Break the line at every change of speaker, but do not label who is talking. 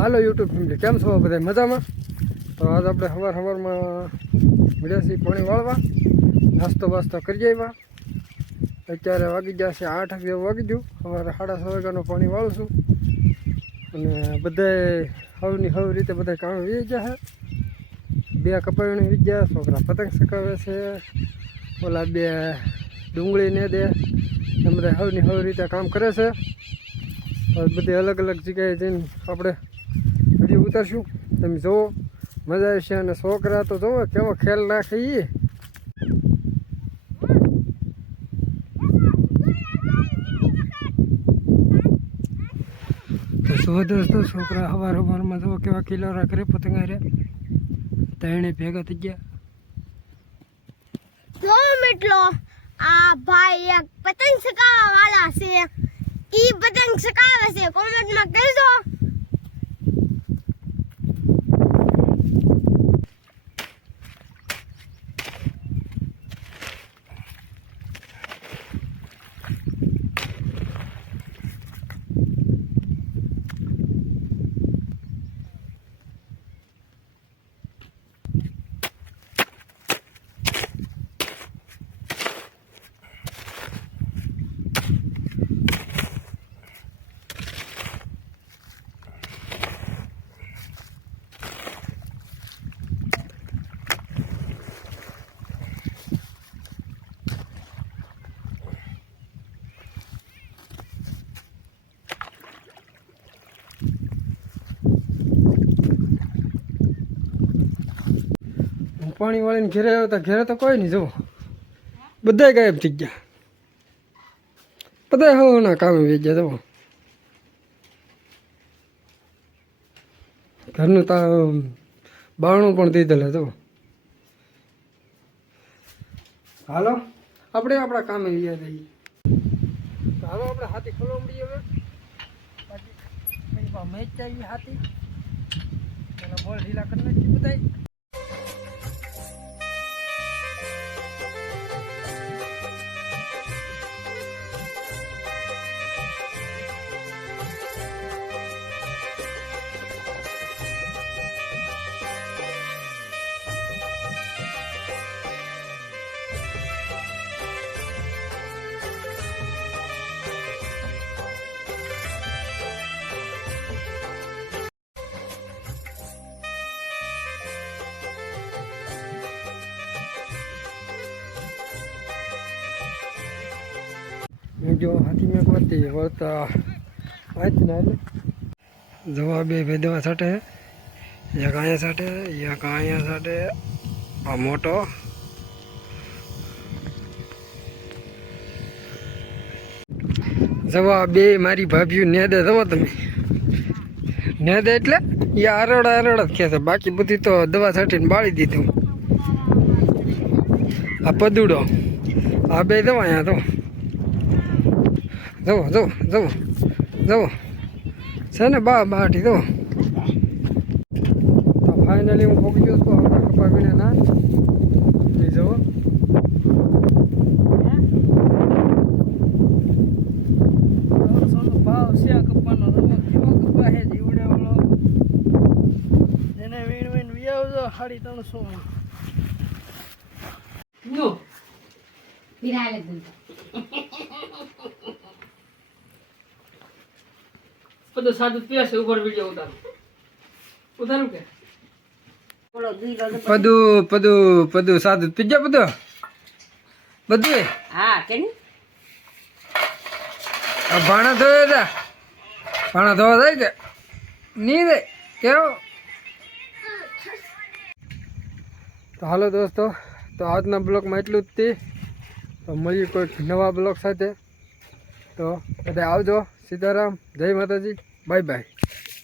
હાલો YouTube family, કેમ છો બધા મજામાં? તો આજ આપણે સવાર સવારમાં મળ્યા છીએ પાણી વાળવા. નાસ્તો બાસ્તો કરી આવ્યા. અત્યારે વાગી ગયા છે આઠ જેવું વાગી ગયું. સવારે સાડા છ વાગ્યાનું પાણી વાળું અને બધાય હવની હવ રીતે બધા કામ વી ગયા છે. બે કપાવીને વી ગયા, છોકરા પતંગ ચકાવે છે. ઓલા બે ડુંગળી ને દે. એમ બધા હવની હવ રીતે કામ કરે છે. બધી અલગ અલગ જગ્યાએ જઈને આપણે વીડિયો ઉતારશું. તમે જુઓ, મજા આવશે. અને છોકરા તો જુઓ કેવો ખેલ નાખે તો દોસ્તો, છોકરા સવાર સવારમાં જુઓ કેવા કિલોરા કરે પતંગા રે ત્રણે ભેગા થઈ ગયા.
જો મિત્રો, આ ભાઈ એક પતંગ સકાવવા વાળા છે. ઈ પતંગ સકાવે છે. કોમેન્ટમાં કહેજો
હું પાણી વાળીને ઘેરે આવ્યો તો ઘેરે તો કોઈ નહીં, જુઓ. બધાય ગાયબ થઈ ગયા. બધા હવે ના કામે વી ગયા, જુઓ. ઘરનું તા બારણું પણ દીધેલે જુઓ. હાલો, આપણે આપણા કામે વ્યા જઈએ. હાલો, આપણે હાથી ખોલવા મળીએ હવે. બાકી મેચ આવી હાથી બોલ ઢીલા કરી નાખી બધાય. જો હાથી મેં કરતી વળતા વાંચી ના જવા બે ભેદવા સાટે એક અહીંયા સાટે એક અહીંયા સાટે આ મોટો જવા બે મારી ભાભીઓ નેદે જવો તમે નેદે એટલે એ આરડા આરડા જ કહે બાકી બધી તો દવા છાંટીને બાળી દીધું આ પદુડો આ બે દવા અહીંયા તો. જવો જવો જવો જવો છે ને બા બાટી જવો તો ફાઇનલી હું પહોંચી ગયો છું હવે કપાવીને ના લઈ જવો ભાવ છે આ કપ્પાનો જવો કેવો કપ્પા છે જીવડે એને વીણ વીણ વિયાવજો સાડી ત્રણસો
વિરાય
બધું સાદું પીએ છે ઉપર વીડિયો ઉતારો. ઉતારું કે? પદુ પદુ પદુ સાદું પીજો બધું બધું
હા કેમ?
ભાણા ધોયા હતા. ભાણા ધોવા જાય કે નહીં જાય કેવો? તો હાલો દોસ્તો તો આજના બ્લોગમાં એટલું જ તે. તો મળીએ કોઈક નવા બ્લોગ સાથે. તો બધા આવજો સીતારામ જય માતાજી. Bye-bye.